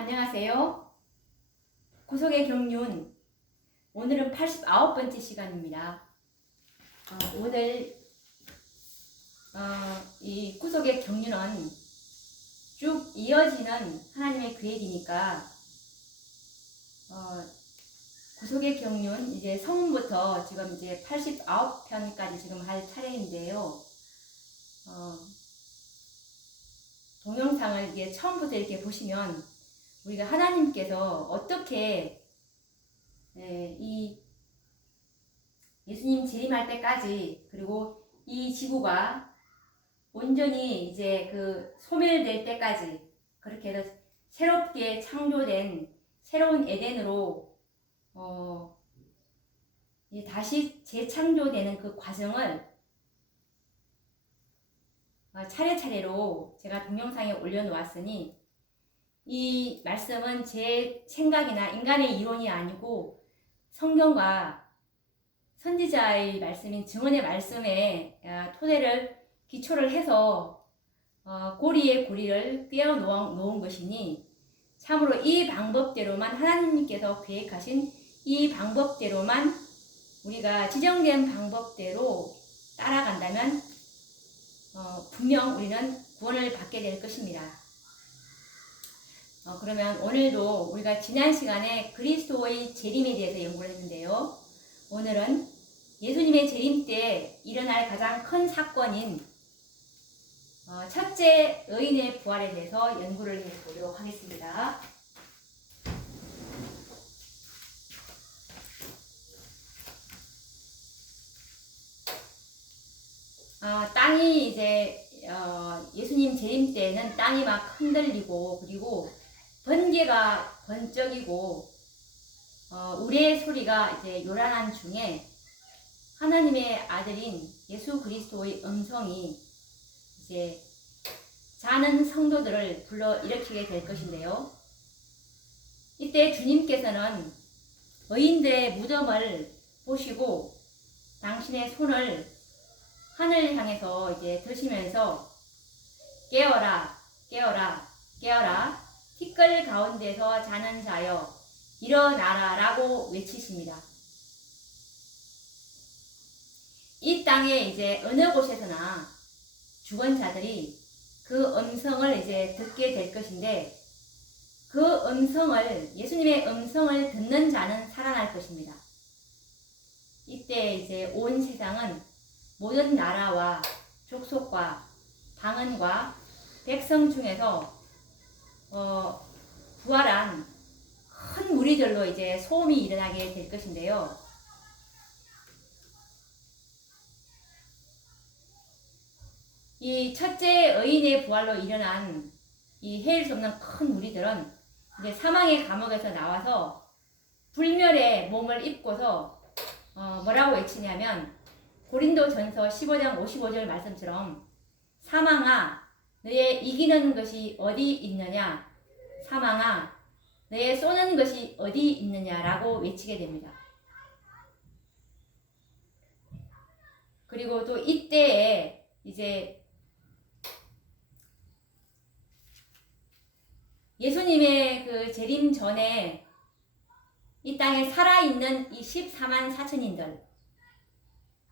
안녕하세요. 구속의 경륜, 오늘은 89번째 시간입니다. 오늘 이 구속의 경륜은 쭉 이어지는 하나님의 계획이니까 구속의 경륜 이제 성문부터 지금 이제 89편까지 지금 할 차례인데요. 동영상을 이게 처음부터 이렇게 보시면 우리가 하나님께서 어떻게 이 예수님 재림할 때까지, 그리고 이 지구가 온전히 이제 그 소멸될 때까지 그렇게 해서 새롭게 창조된 새로운 에덴으로 다시 재창조되는 그 과정을 차례차례로 제가 동영상에 올려놓았으니, 이 말씀은 제 생각이나 인간의 이론이 아니고 성경과 선지자의 말씀인 증언의 말씀에 토대를 기초를 해서 고리에 고리를 꿰어 놓은 것이니, 참으로 이 방법대로만 하나님께서 계획하신 이 방법대로만 우리가 지정된 방법대로 따라간다면 분명 우리는 구원을 받게 될 것입니다. 그러면 오늘도 우리가 지난 시간에 그리스도의 재림에 대해서 연구를 했는데요. 오늘은 예수님의 재림 때 일어날 가장 큰 사건인 첫째 의인의 부활에 대해서 연구를 해보도록 하겠습니다. 땅이 이제 예수님 재림 때는 땅이 막 흔들리고, 그리고 번개가 번쩍이고 우리의 소리가 이제 요란한 중에 하나님의 아들인 예수 그리스도의 음성이 이제 자는 성도들을 불러 일으키게 될 것인데요. 이때 주님께서는 의인들의 무덤을 보시고 당신의 손을 하늘 향해서 이제 드시면서 깨어라, 깨어라, 깨어라, 티끌 가운데서 자는 자여 일어나라 라고 외치십니다. 이 땅에 이제 어느 곳에서나 죽은 자들이 그 음성을 이제 듣게 될 것인데, 그 음성을, 예수님의 음성을 듣는 자는 살아날 것입니다. 이때 이제 온 세상은 모든 나라와 족속과 방언과 백성 중에서 부활한 큰 무리들로 이제 소음이 일어나게 될 것인데요. 이 첫째 의인의 부활로 일어난 이 헤일 수 없는 큰 무리들은 이제 사망의 감옥에서 나와서 불멸의 몸을 입고서 뭐라고 외치냐면, 고린도전서 15장 55절 말씀처럼 사망아 너의 이기는 것이 어디 있느냐, 사망아 너의 쏘는 것이 어디 있느냐라고 외치게 됩니다. 그리고 또 이때에 이제 예수님의 그 재림 전에 이 땅에 살아있는 이 14만 4천인들,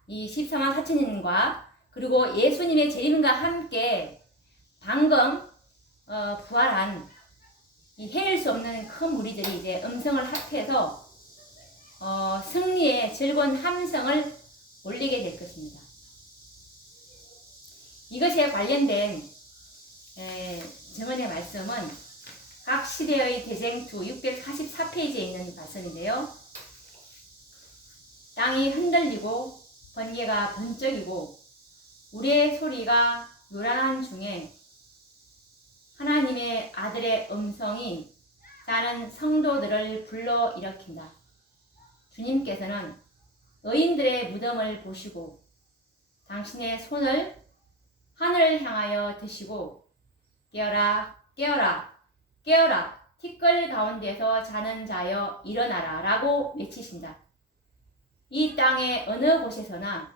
이 14만 4천인과 그리고 예수님의 재림과 함께 방금 부활한 이 헤일 수 없는 큰 무리들이 이제 음성을 합해서 승리의 즐거운 함성을 올리게 될 것입니다. 이것에 관련된 증언의 말씀은 각 시대의 대쟁투 644페이지에 있는 말씀인데요. 땅이 흔들리고 번개가 번쩍이고 우리의 소리가 요란한 중에 하나님의 아들의 음성이 자는 성도들을 불러 일으킨다. 주님께서는 의인들의 무덤을 보시고 당신의 손을 하늘을 향하여 드시고 깨어라, 깨어라, 깨어라, 티끌 가운데서 자는 자여 일어나라 라고 외치신다. 이 땅의 어느 곳에서나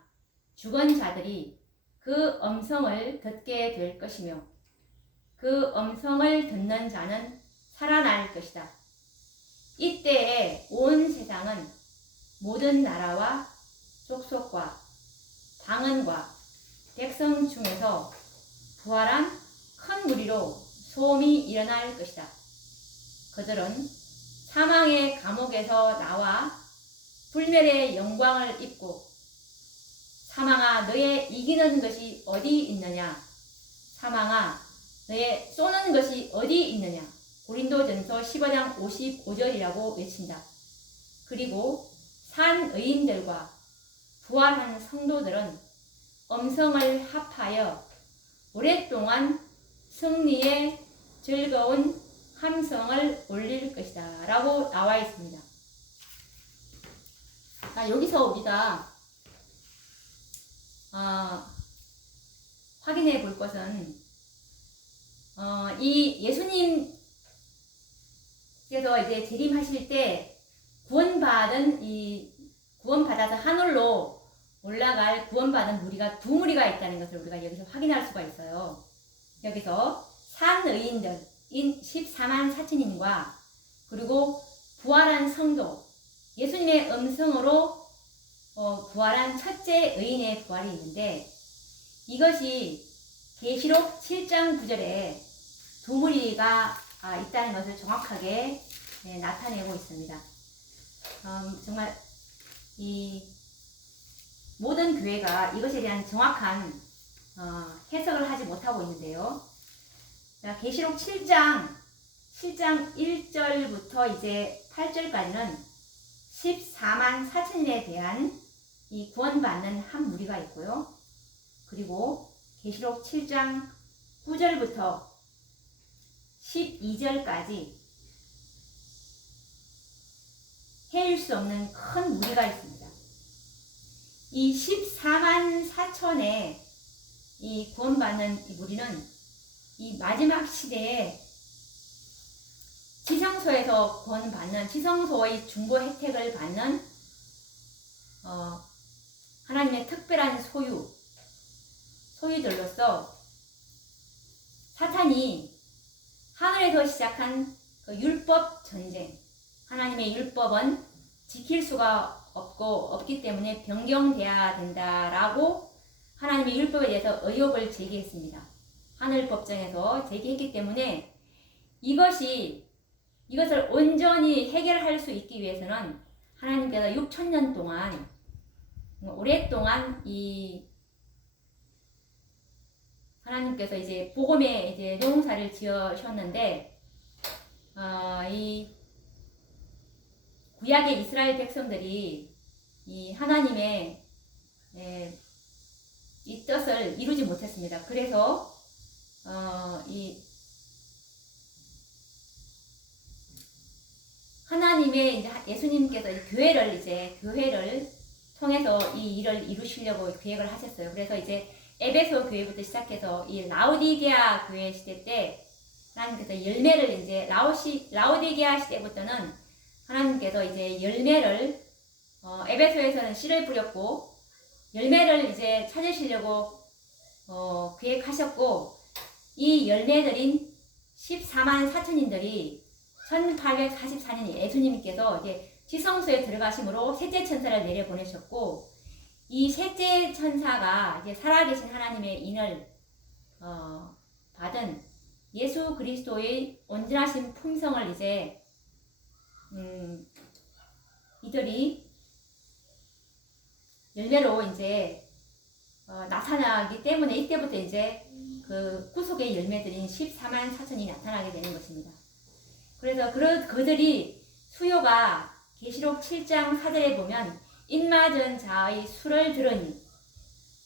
죽은 자들이 그 음성을 듣게 될 것이며 그 음성을 듣는 자는 살아날 것이다. 이때에 온 세상은 모든 나라와 족속과 방언과 백성 중에서 부활한 큰 무리로 소음이 일어날 것이다. 그들은 사망의 감옥에서 나와 불멸의 영광을 입고 사망아 너의 이기는 것이 어디 있느냐? 사망아 너의 쏘는 것이 어디 있느냐? 고린도전서 15장 55절이라고 외친다. 그리고 산 의인들과 부활한 성도들은 음성을 합하여 오랫동안 승리의 즐거운 함성을 올릴 것이다 라고 나와 있습니다. 여기서 우리가 확인해 볼 것은 이 예수님께서 이제 재림하실 때 구원받아서 하늘로 올라갈 구원받은 무리가 두 무리가 있다는 것을 우리가 여기서 확인할 수가 있어요. 여기서 산의인들인 14만 4천인과 그리고 부활한 성도, 예수님의 음성으로 부활한 첫째 의인의 부활이 있는데, 이것이 계시록 7장 9절에 두 무리가 있다는 것을 정확하게 나타내고 있습니다. 정말 이 모든 교회가 이것에 대한 정확한 해석을 하지 못하고 있는데요. 계시록 7장 1절부터 이제 8절까지는 14만 4천인에 대한 이 구원받는 한 무리가 있고요. 그리고 계시록 7장 9절부터 12절까지 헤일 수 없는 큰 무리가 있습니다. 이 14만 4천의 이 구원받는 이 무리는 이 마지막 시대에 지성소에서 구원받는, 지성소의 중보 혜택을 받는 하나님의 특별한 소유들로서 사탄이 하늘에서 시작한 그 율법 전쟁, 하나님의 율법은 지킬 수가 없기 때문에 변경돼야 된다라고 하나님의 율법에 대해서 의혹을 제기했습니다. 하늘 법정에서 제기했기 때문에 이것을 온전히 해결할 수 있기 위해서는 하나님께서 6,000년 동안 오랫동안 하나님께서 이제 복음의 이제 농사를 지으셨는데, 이 구약의 이스라엘 백성들이 이 하나님의 이 뜻을 이루지 못했습니다. 그래서 하나님의 이제 예수님께서 교회를 통해서 이 일을 이루시려고 계획을 하셨어요. 그래서 이제 에베소 교회부터 시작해서 이 라오디게아 교회 시대 때 하나님께서 열매를 이제 라오디게아 시대부터는 하나님께서 이제 열매를 에베소에서는 씨를 뿌렸고 열매를 이제 찾으시려고 계획하셨고, 이 열매들인 14만 4천인들이 1844년 예수님께서 이제 지성소에 들어가심으로 셋째 천사를 내려보내셨고, 이 셋째 천사가 이제 살아계신 하나님의 인을 받은 예수 그리스도의 온전하신 품성을 이제 이들이 열매로 이제 나타나기 때문에 이때부터 이제 그 구속의 열매들인 14만 4천이 나타나게 되는 것입니다. 그래서 그들이 수요가 계시록 7장 4절에 보면 입맞은 자의 수를 들으니,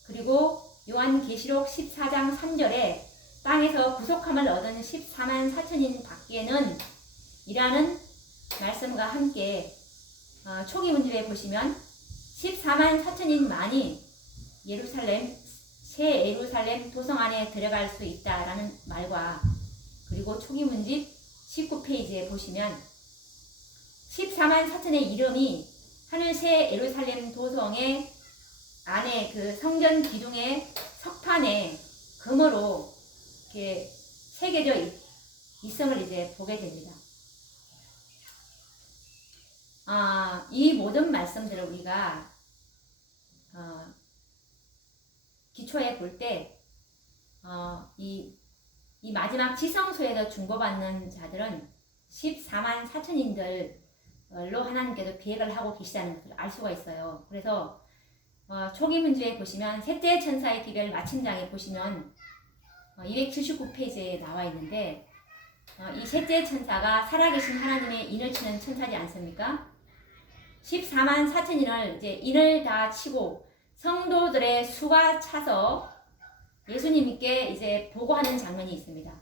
그리고 요한 계시록 14장 3절에 땅에서 구속함을 얻은 14만 4천인 밖에는 이라는 말씀과 함께 초기 문집에 보시면 14만 4천인 만이 새 예루살렘 도성 안에 들어갈 수 있다라는 말과, 그리고 초기 문집 19페이지에 보시면 14만 4천의 이름이 하늘 새 예루살렘 도성의 안에 그 성전 기둥의 석판에 금으로 이렇게 새겨져 이성을 이제 보게 됩니다. 이 모든 말씀들을 우리가 기초에 볼 때, 이 마지막 지성소에서 중보받는 자들은 14만 4천인들로 하나님께서 계획을 하고 계시다는 것을 알 수가 있어요. 그래서 초기 문제에 보시면 셋째 천사의 기별 마침장에 보시면 279페이지에 나와 있는데, 이 셋째 천사가 살아계신 하나님의 인을 치는 천사지 않습니까? 14만 4천인을 이제 인을 다 치고 성도들의 수가 차서 예수님께 이제 보고하는 장면이 있습니다.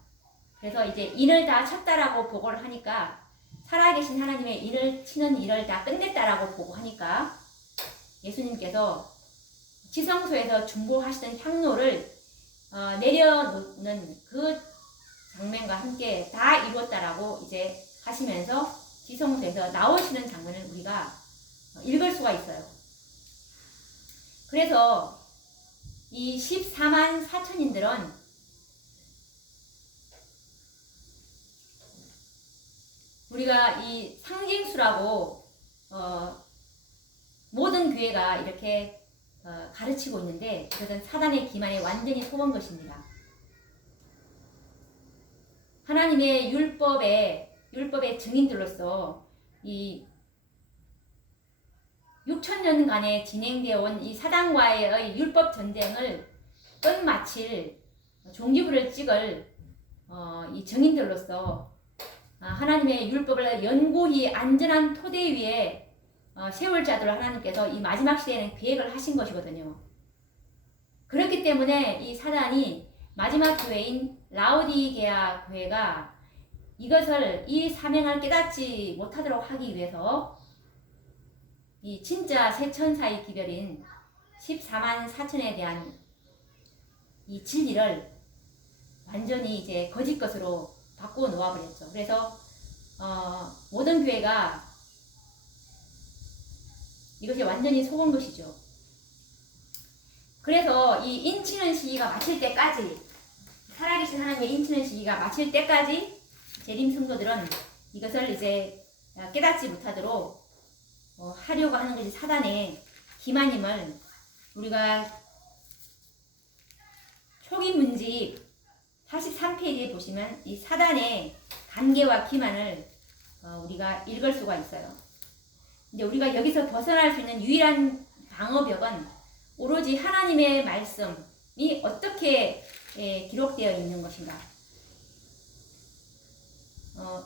그래서 이제 인을 다 쳤다라고 보고를 하니까, 살아계신 하나님의 인을 치는 일을 다 끝냈다라고 보고하니까 예수님께서 지성소에서 중보하시던 향로를 내려놓는 그 장면과 함께 다 이루었다라고 이제 하시면서 지성소에서 나오시는 장면을 우리가 읽을 수가 있어요. 그래서 이 14만 4천인들은 우리가 이 상징수라고 모든 교회가 이렇게 가르치고 있는데, 그것은 사단의 기만에 완전히 속은 것입니다. 하나님의 율법의 증인들로서 이 6천년간에 진행되어 온 이 사단과의 율법 전쟁을 끝마칠 종지부를 찍을 이 증인들로서 하나님의 율법을 연고히 안전한 토대 위에 세울 자들을 하나님께서 이 마지막 시대에는 계획을 하신 것이거든요. 그렇기 때문에 이 사단이 마지막 교회인 라오디게아 교회가 이 사명을 깨닫지 못하도록 하기 위해서 이 진짜 세 천사의 기별인 14만 4천에 대한 이 진리를 완전히 이제 거짓 것으로 바꾸어 놓아버렸죠. 그래서 모든 교회가 이것이 완전히 속은 것이죠. 그래서 이 인치는 시기가 마칠 때까지, 살아계신 하나님의 인치는 시기가 마칠 때까지 재림 성도들은 이것을 이제 깨닫지 못하도록 하려고 하는 것이 사단의 기만임을 우리가 초기 문집 43페이지에 보시면 이 사단의 관계와 기만을 우리가 읽을 수가 있어요. 근데 우리가 여기서 벗어날 수 있는 유일한 방어벽은 오로지 하나님의 말씀이 어떻게 기록되어 있는 것인가.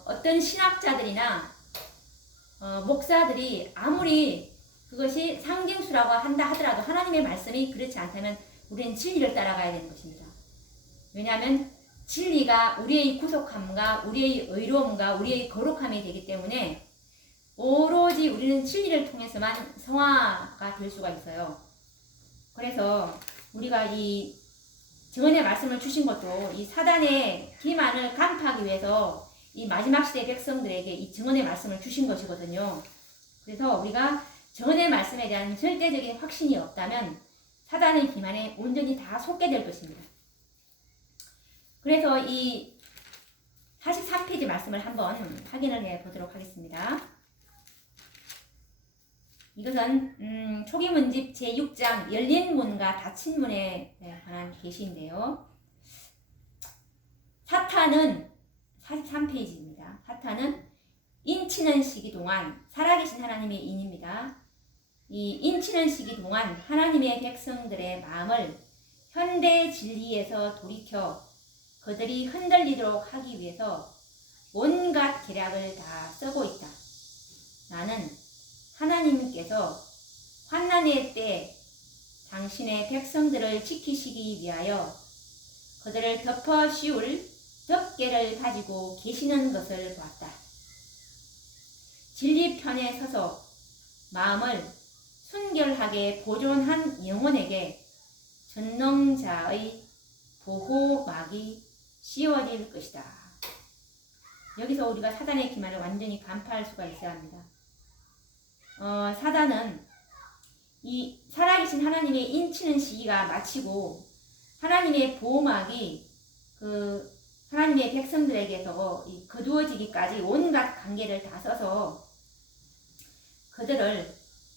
어떤 신학자들이나 목사들이 아무리 그것이 상징수라고 한다 하더라도 하나님의 말씀이 그렇지 않다면 우리는 진리를 따라가야 되는 것입니다. 왜냐하면 진리가 우리의 구속함과 우리의 의로움과 우리의 거룩함이 되기 때문에 오로지 우리는 진리를 통해서만 성화가 될 수가 있어요. 그래서 우리가 이 증언의 말씀을 주신 것도 이 사단의 기만을 간파하기 위해서 이 마지막 시대 백성들에게 이 증언의 말씀을 주신 것이거든요. 그래서 우리가 증언의 말씀에 대한 절대적인 확신이 없다면 사단의 기만에 온전히 다 속게 될 것입니다. 그래서 이 43페이지 말씀을 한번 확인을 해 보도록 하겠습니다. 이것은 초기 문집 제6장 열린 문과 닫힌 문에 관한 계시인데요. 사탄은 43페이지입니다. 사탄은 인치는 시기 동안 살아계신 하나님의 인입니다. 이 인치는 시기 동안 하나님의 백성들의 마음을 현대 진리에서 돌이켜 그들이 흔들리도록 하기 위해서 온갖 계략을 다 쓰고 있다. 나는 하나님께서 환난의 때 당신의 백성들을 지키시기 위하여 그들을 덮어 씌울 덮개를 가지고 계시는 것을 보았다. 진리 편에 서서 마음을 순결하게 보존한 영혼에게 전능자의 보호막이 씌워질 것이다. 여기서 우리가 사단의 기만을 완전히 간파할 수가 있어야 합니다. 사단은 이 살아계신 하나님의 인치는 시기가 마치고 하나님의 보호막이 하나님의 백성들에게서 이 거두어지기까지 온갖 관계를 다 써서 그들을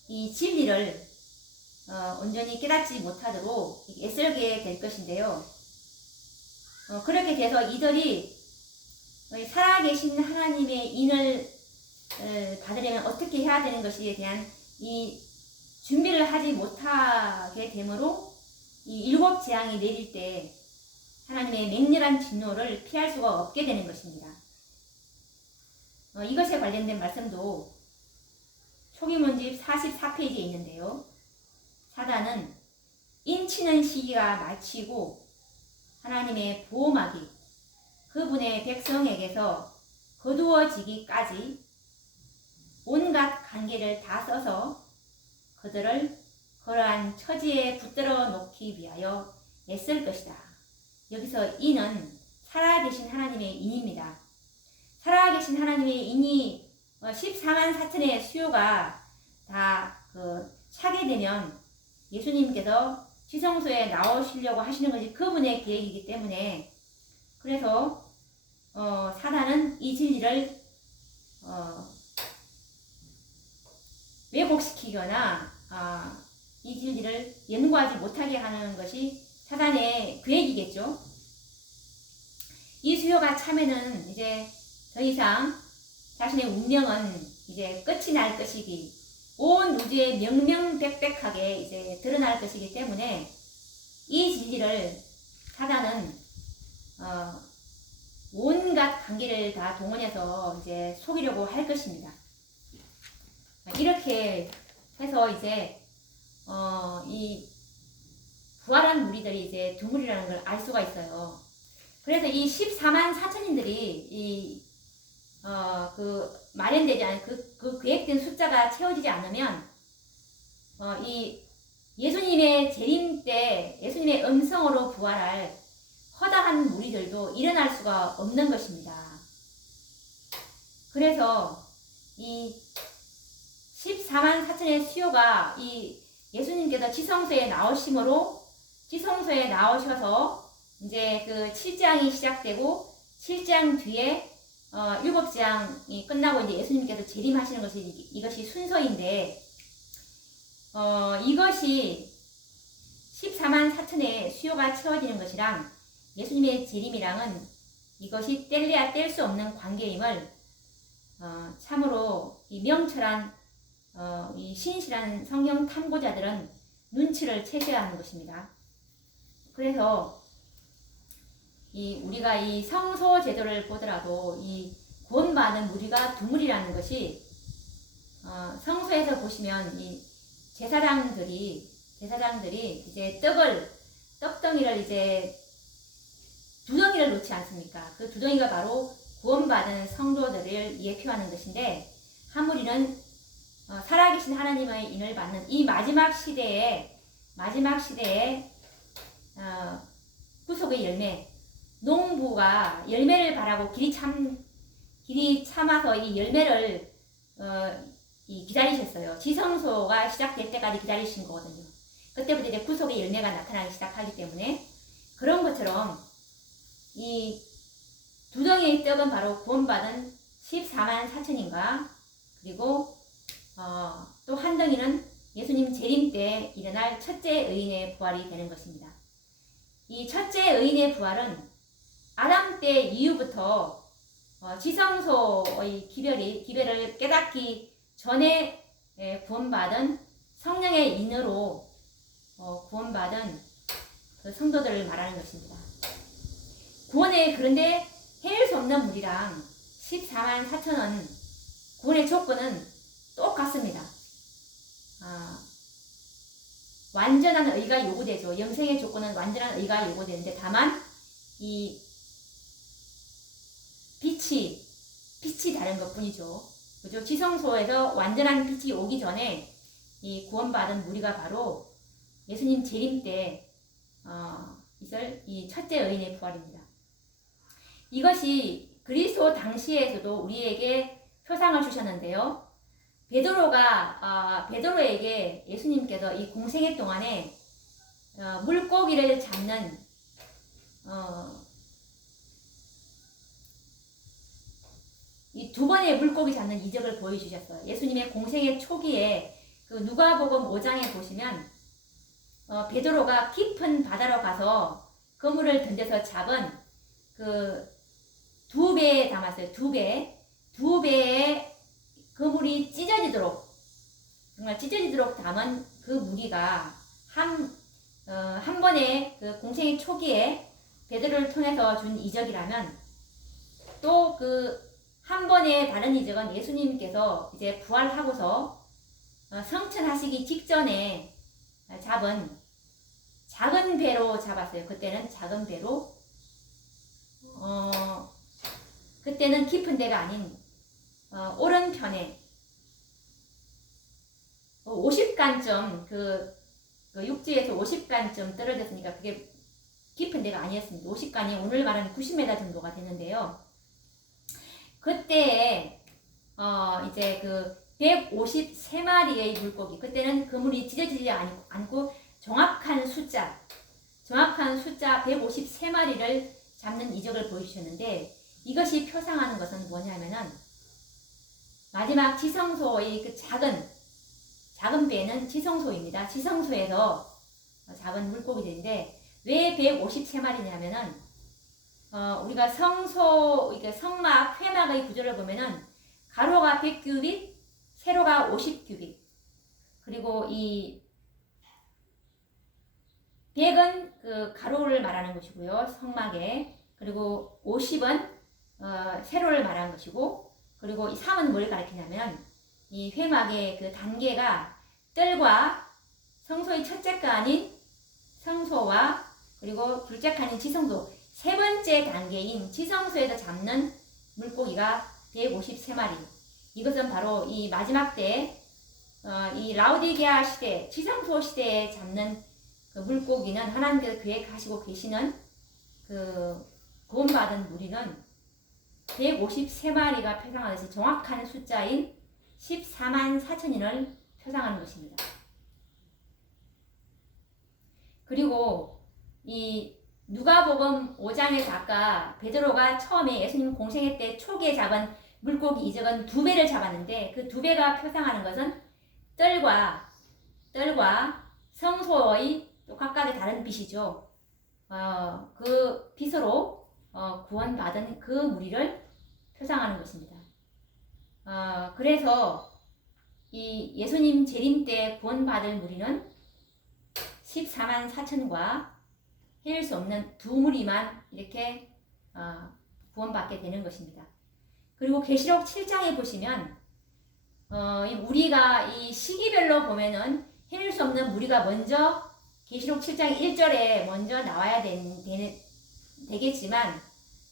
이 진리를 온전히 깨닫지 못하도록 애쓰게 될 것인데요. 그렇게 돼서 이들이 살아계신 하나님의 인을 받으려면 어떻게 해야 되는 것에 대한 이 준비를 하지 못하게 되므로 이 일곱 재앙이 내릴 때 하나님의 맹렬한 진노를 피할 수가 없게 되는 것입니다. 이것에 관련된 말씀도 초기문집 44페이지에 있는데요. 사단은 인치는 시기가 마치고 하나님의 보호막이 그분의 백성에게서 거두어지기까지 온갖 관계를 다 써서 그들을 그러한 처지에 붙들어 놓기 위하여 애쓸 것이다. 여기서 인은 살아계신 하나님의 인입니다. 살아계신 하나님의 인이 14만 4천의 수요가 다 차게 되면 예수님께서 지성소에 나오시려고 하시는 것이 그분의 계획이기 때문에 그래서 사단은 이 진리를 왜곡시키거나 이 진리를 연구하지 못하게 하는 것이 사단의 계획이겠죠. 이 수요가 차면은 이제 더 이상 자신의 운명은 이제 끝이 날 것이기, 온 우주에 명명백백하게 이제 드러날 것이기 때문에 이 진리를 사단은 온갖 관계를 다 동원해서 이제 속이려고 할 것입니다. 이렇게 해서 이제 이 부활한 무리들이 이제 두물이라는 걸 알 수가 있어요. 그래서 이 14만 4천인들이 마련되지 않은 그 계획된 숫자가 채워지지 않으면 이 예수님의 재림 때 예수님의 음성으로 부활할 허다한 무리들도 일어날 수가 없는 것입니다. 그래서 이 14만 4천의 수요가 이 예수님께서 지성소에 나오심으로 지성소에 나오셔서 이제 그 7장이 시작되고 7장 뒤에 7장이 끝나고 이제 예수님께서 재림하시는 것이 이것이 순서인데 이것이 14만 4천의 수요가 채워지는 것이랑 예수님의 재림이랑은 이것이 뗄래야 뗄 수 없는 관계임을 참으로 이 명철한 이 신실한 성경 탐구자들은 눈치를 채셔야 하는 것입니다. 그래서 우리가 이 성소 제도를 보더라도 이 구원받은 무리가 두 무리라는 것이 성소에서 보시면 이 제사장들이 이제 떡덩이를 이제 두 덩이를 놓지 않습니까? 그 두 덩이가 바로 구원받은 성도들을 예표하는 것인데 한 무리는 살아계신 하나님의 인을 받는 이 마지막 시대에 구속의 열매, 농부가 열매를 바라고 길이 참아서 이 열매를 기다리셨어요. 지성소가 시작될 때까지 기다리신 거거든요. 그때부터 이제 구속의 열매가 나타나기 시작하기 때문에 그런 것처럼 이 두 덩이의 떡은 바로 구원받은 14만 4천인가 그리고 또 한 덩이는 예수님 재림 때 일어날 첫째 의인의 부활이 되는 것입니다. 이 첫째 의인의 부활은 아담 때 이후부터 지성소의 기별을 깨닫기 전에 구원받은 성령의 인으로 구원받은 그 성도들을 말하는 것입니다. 그런데 해낼 수 없는 무리랑 14만 4천은 구원의 조건은 똑같습니다. 완전한 의가 요구되죠. 영생의 조건은 완전한 의가 요구되는데 다만 이 빛이 다른 것 뿐이죠. 그죠? 지성소에서 완전한 빛이 오기 전에 이 구원받은 무리가 바로 예수님 재림 때 있을 이 첫째 의인의 부활입니다. 이것이 그리스도 당시에서도 우리에게 표상을 주셨는데요. 베드로에게 예수님께서 이 공생애 동안에 물고기를 잡는 이 두 번의 물고기 잡는 이적을 보여주셨어요. 예수님의 공생의 초기에 그 누가복음 5장에 보시면 베드로가 깊은 바다로 가서 그물을 던져서 잡은 그 2배에 담았어요. 2배에 그물이 찢어지도록 정말 찢어지도록 담은 그 무리가 한 번에 그 공생의 초기에 베드로를 통해서 준 이적이라면 또 그 한 번의 다른 이적은 예수님께서 이제 부활하고서 성천하시기 직전에 잡은 작은 배로 잡았어요. 그때는 작은 배로 그때는 깊은 데가 아닌 오른편에 50간쯤 그 육지에서 50간쯤 떨어졌으니까 그게 깊은 데가 아니었습니다. 50간이 오늘 말하는 90m 정도가 되는데요. 그때에 이제 그 153마리의 물고기, 그때는 그물이 찢어지지 않고 정확한 숫자 153마리를 잡는 이적을 보여주셨는데, 이것이 표상하는 것은 뭐냐면은 마지막 지성소의 그 작은 배는 지성소입니다. 지성소에서 잡은 물고기들인데 왜 153마리냐면은 우리가 성소, 이게 성막, 회막의 구조를 보면은 가로가 100규빗, 세로가 50규빗, 그리고 이 100은 그 가로를 말하는 것이고요, 성막에. 그리고 50은 세로를 말하는 것이고, 그리고 이 3은 뭘 가리키냐면 이 회막의 그 단계가 뜰과 성소의 첫째 칸인 성소와 그리고 둘째 칸인 지성소, 세 번째 단계인 지성소에서 잡는 물고기가 153마리. 이것은 바로 이 마지막 때 이 라오디게아 시대, 지성소 시대에 잡는 그 물고기는 하나님께서 계획하시고 계시는 그 구원받은 무리는 153마리가 표상하듯이 정확한 숫자인 14만 4천인을 표상하는 것입니다. 그리고 이 누가복음 5장에서 아까 베드로가 처음에 예수님 공생애 때 초기에 잡은 물고기 이적은 2배를 잡았는데, 그 2배가 표상하는 것은 뜰과 성소의 또 각각의 다른 빛이죠. 그 빛으로 구원받은 그 무리를 표상하는 것입니다. 그래서 이 예수님 재림 때 구원받을 무리는 14만 4천과 헤일 수 없는 두 무리만 이렇게 구원받게 되는 것입니다. 그리고 계시록 7장에 보시면 우리가 이 시기별로 보면은 헤일 수 없는 무리가 먼저 계시록 7장 1절에 먼저 나와야 되겠지만,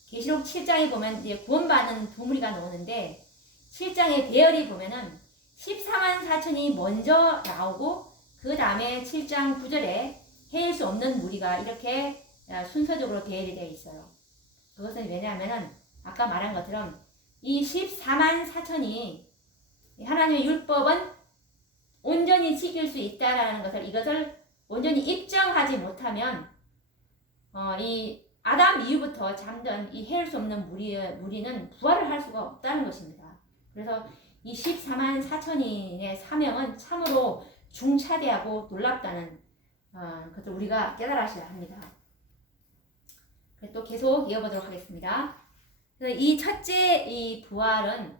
계시록 7장에 보면 이제 구원받은 두 무리가 나오는데 7장의 배열이 보면은 14만 4천이 먼저 나오고 그 다음에 7장 9절에 헤일 수 없는 무리가 이렇게 순서적으로 배열이 되어 있어요. 그것은 왜냐하면 아까 말한 것처럼 이 14만 4천이 하나님의 율법은 온전히 지킬 수 있다라는 이것을 온전히 입증하지 못하면 이 아담 이후부터 잠든 이 헤일 수 없는 무리는 부활을 할 수가 없다는 것입니다. 그래서 이 14만 4천인의 사명은 참으로 중차대하고 놀랍다는 그것을 우리가 깨달아야 합니다. 또 계속 이어보도록 하겠습니다. 이 첫째 이 부활은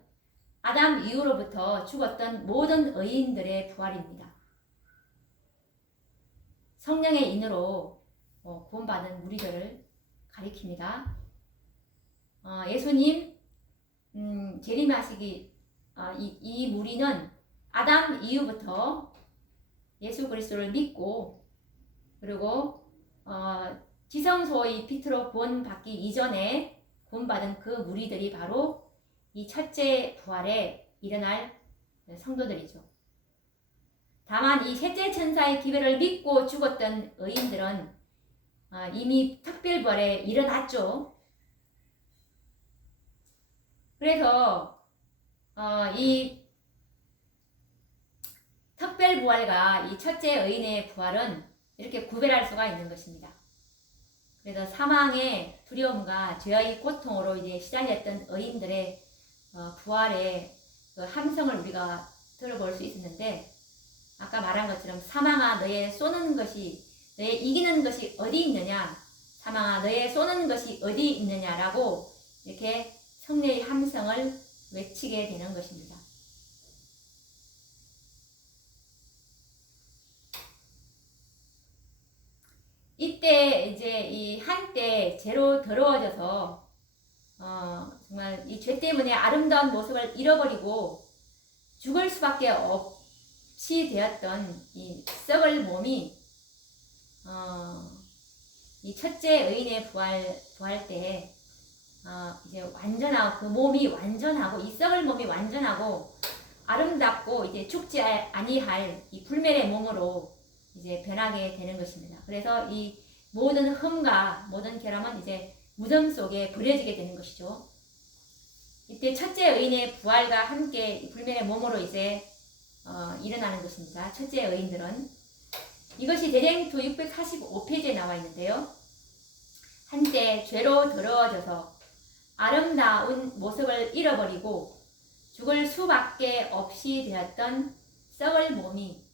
아담 이후로부터 죽었던 모든 의인들의 부활입니다. 성령의 인으로 구원받은 무리들을 가리킵니다. 예수님 재림하시기 이 무리는 아담 이후부터 예수 그리스도를 믿고, 그리고 지성소의 빛으로 구원받기 이전에 구원받은 그 무리들이 바로 이 첫째 부활에 일어날 성도들이죠. 다만 이 셋째 천사의 기별을 믿고 죽었던 의인들은 이미 특별부활에 일어났죠. 그래서 이 특별부활과 이 첫째 의인의 부활은 이렇게 구별할 수가 있는 것입니다. 그래서 사망의 두려움과 죄의 고통으로 이제 시달렸던 의인들의 부활의 그 함성을 우리가 들어볼 수 있었는데, 아까 말한 것처럼 사망아 너의 쏘는 것이, 너의 이기는 것이 어디 있느냐, 사망아 너의 쏘는 것이 어디 있느냐라고 이렇게 성례의 함성을 외치게 되는 것입니다. 이때 이제 이 한때 죄로 더러워져서 정말 이 죄 때문에 아름다운 모습을 잃어버리고 죽을 수밖에 없이 되었던 이 썩을 몸이 이 첫째 의인의 부활 때 이제 완전하고, 그 몸이 완전하고, 이 썩을 몸이 완전하고 아름답고 이제 죽지 아니할 이 불멸의 몸으로 이제 변하게 되는 것입니다. 그래서 이 모든 흠과 모든 결함은 이제 무덤 속에 버려지게 되는 것이죠. 이때 첫째 의인의 부활과 함께 불멸의 몸으로 이제 일어나는 것입니다. 첫째 의인들은 이것이 대쟁투 645페이지에 나와 있는데요. 한때 죄로 더러워져서 아름다운 모습을 잃어버리고 죽을 수밖에 없이 되었던 썩을 몸이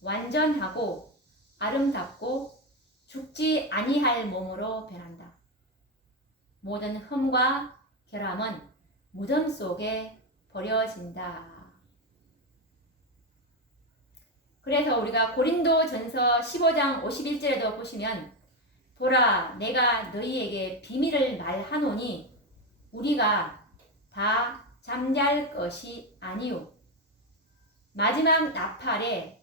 완전하고 아름답고 죽지 아니할 몸으로 변한다. 모든 흠과 결함은 무덤 속에 버려진다. 그래서 우리가 고린도전서 15장 51절에도 보시면, 보라 내가 너희에게 비밀을 말하노니 우리가 다 잠잘 것이 아니요 마지막 나팔에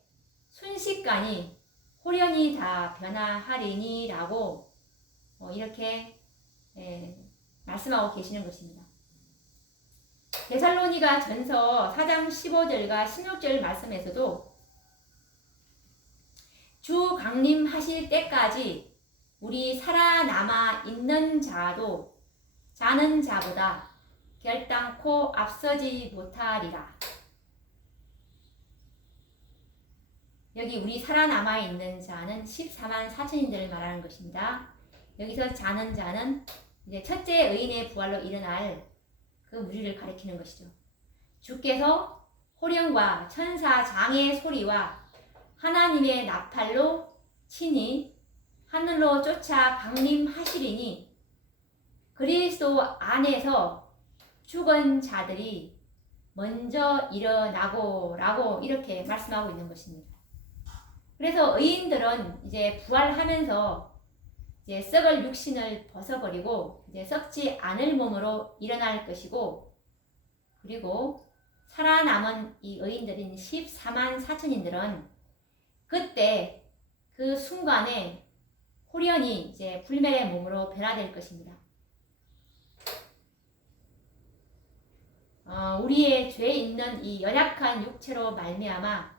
순식간이 홀연히 다 변화하리니 라고 이렇게 말씀하고 계시는 것입니다. 데살로니가 전서 4장 15절과 16절 말씀에서도 주 강림하실 때까지 우리 살아남아 있는 자도 자는 자보다 결단코 앞서지 못하리라. 여기 우리 살아남아 있는 자는 14만 4천인들을 말하는 것입니다. 여기서 자는 자는 이제 첫째 의인의 부활로 일어날 그 무리를 가리키는 것이죠. 주께서 호령과 천사 장의 소리와 하나님의 나팔로 친히 하늘로 쫓아 강림하시리니 그리스도 안에서 죽은 자들이 먼저 일어나고 라고 이렇게 말씀하고 있는 것입니다. 그래서 의인들은 이제 부활하면서 이제 썩을 육신을 벗어버리고 이제 썩지 않을 몸으로 일어날 것이고, 그리고 살아남은 이 의인들인 14만 4천인들은 그때 그 순간에 홀연히 이제 불멸의 몸으로 변화될 것입니다. 우리의 죄 있는 이 연약한 육체로 말미암아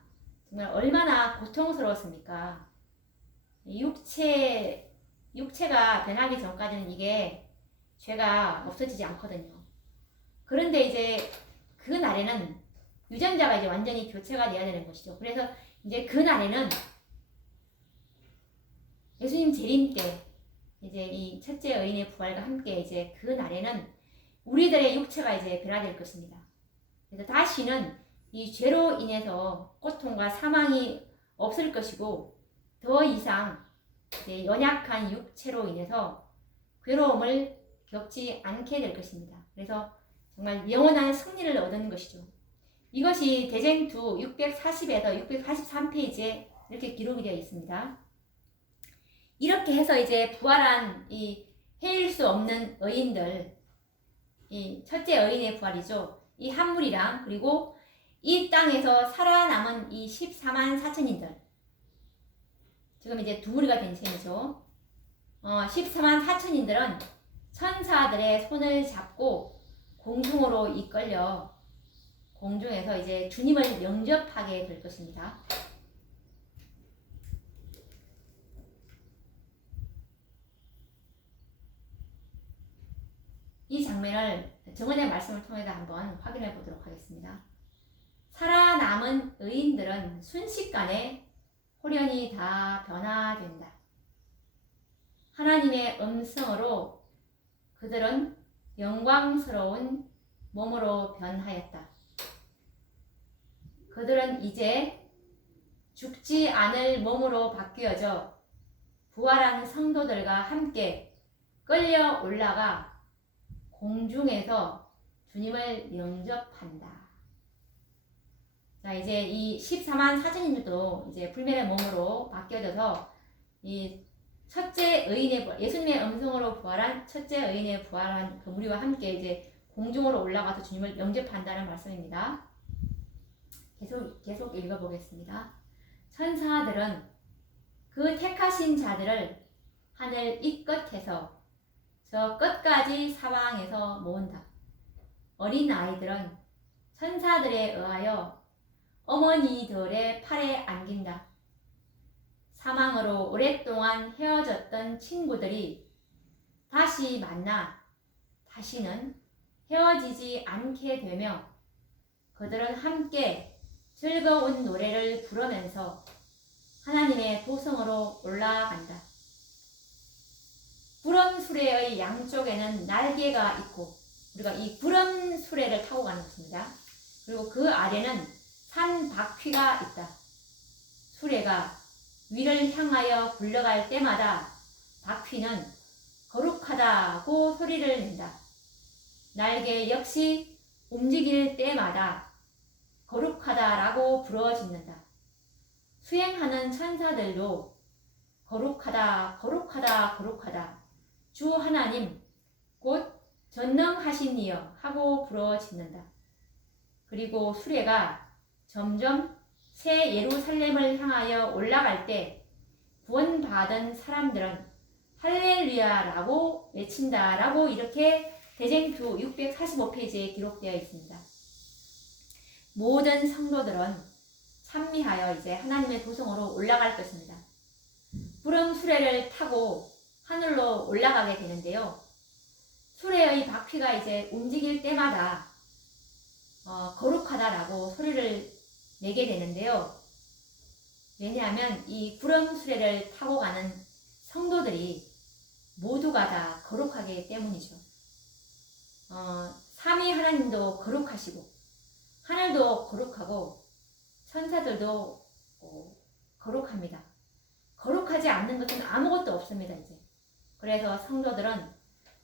정말 얼마나 고통스러웠습니까? 육체가 변하기 전까지는 이게 죄가 없어지지 않거든요. 그런데 이제 그 날에는 유전자가 이제 완전히 교체가 돼야 되는 것이죠. 그래서 이제 그 날에는 예수님 재림 때 이제 이 첫째 의인의 부활과 함께 이제 그 날에는 우리들의 육체가 이제 변화될 것입니다. 그래서 다시는 이 죄로 인해서 고통과 사망이 없을 것이고, 더 이상 이제 연약한 육체로 인해서 괴로움을 겪지 않게 될 것입니다. 그래서 정말 영원한 승리를 얻는 것이죠. 이것이 대쟁투 640에서 643페이지에 이렇게 기록이 되어 있습니다. 이렇게 해서 이제 부활한 이 헤일 수 없는 의인들, 이 첫째 의인의 부활이죠. 이 한물이랑 그리고 이 땅에서 살아남은 이 14만 4천인들, 지금 이제 두 무리가 된 셈이죠. 14만 4천인들은 천사들의 손을 잡고 공중으로 이끌려 공중에서 이제 주님을 영접하게 될 것입니다. 이 장면을 정언의 말씀을 통해서 한번 확인해 보도록 하겠습니다. 살아남은 의인들은 순식간에 홀연히 다 변화된다. 하나님의 음성으로 그들은 영광스러운 몸으로 변하였다. 그들은 이제 죽지 않을 몸으로 바뀌어져 부활한 성도들과 함께 끌려 올라가 공중에서 주님을 영접한다. 자, 이제 이 14만 4천인들도 이제 불멸의 몸으로 바뀌어져서 이 첫째 의인의 예수님의 음성으로 부활한 첫째 의인의 부활한 그 무리와 함께 이제 공중으로 올라가서 주님을 영접한다는 말씀입니다. 계속 읽어보겠습니다. 천사들은 그 택하신 자들을 하늘 이 끝에서 저 끝까지 사방에서 모은다. 어린 아이들은 천사들에 의하여 어머니들의 팔에 안긴다. 사망으로 오랫동안 헤어졌던 친구들이 다시 만나 다시는 헤어지지 않게 되며 그들은 함께 즐거운 노래를 부르면서 하나님의 도성으로 올라간다. 구름 수레의 양쪽에는 날개가 있고 우리가 이 구름 수레를 타고 가는 것입니다. 그리고 그 아래는 산 바퀴가 있다. 수레가 위를 향하여 굴러갈 때마다 바퀴는 거룩하다고 소리를 낸다. 날개 역시 움직일 때마다 거룩하다라고 부르짖는다. 수행하는 천사들도 거룩하다, 거룩하다, 거룩하다. 주 하나님, 곧 전능하신 이여 하고 부르짖는다. 그리고 수레가 점점 새 예루살렘을 향하여 올라갈 때 구원받은 사람들은 할렐루야라고 외친다라고 이렇게 대쟁표 645페이지에 기록되어 있습니다. 모든 성도들은 찬미하여 이제 하나님의 도성으로 올라갈 것입니다. 구름 수레를 타고 하늘로 올라가게 되는데요. 수레의 바퀴가 이제 움직일 때마다 거룩하다라고 소리를 내게 되는데요. 왜냐하면 이 구름 수레를 타고 가는 성도들이 모두가 다 거룩하기 때문이죠. 삼위 하나님도 거룩하시고 하늘도 거룩하고 천사들도 거룩합니다. 거룩하지 않는 것은 아무것도 없습니다. 이제 그래서 성도들은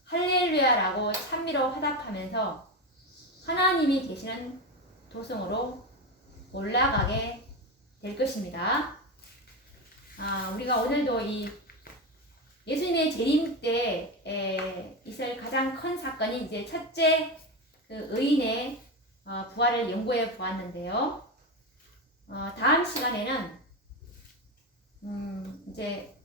할렐루야라고 찬미로 화답하면서 하나님이 계시는 도성으로 올라가게 될 것입니다. 우리가 오늘도 이 예수님의 재림 때 있을 가장 큰 사건이 이제 첫째 그 의인의 부활을 연구해 보았는데요. 다음 시간에는 이제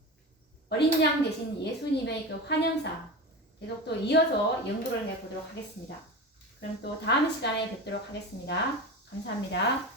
어린 양 대신 예수님의 그 환영사 계속 또 이어서 연구를 해보도록 하겠습니다. 그럼 또 다음 시간에 뵙도록 하겠습니다. 감사합니다.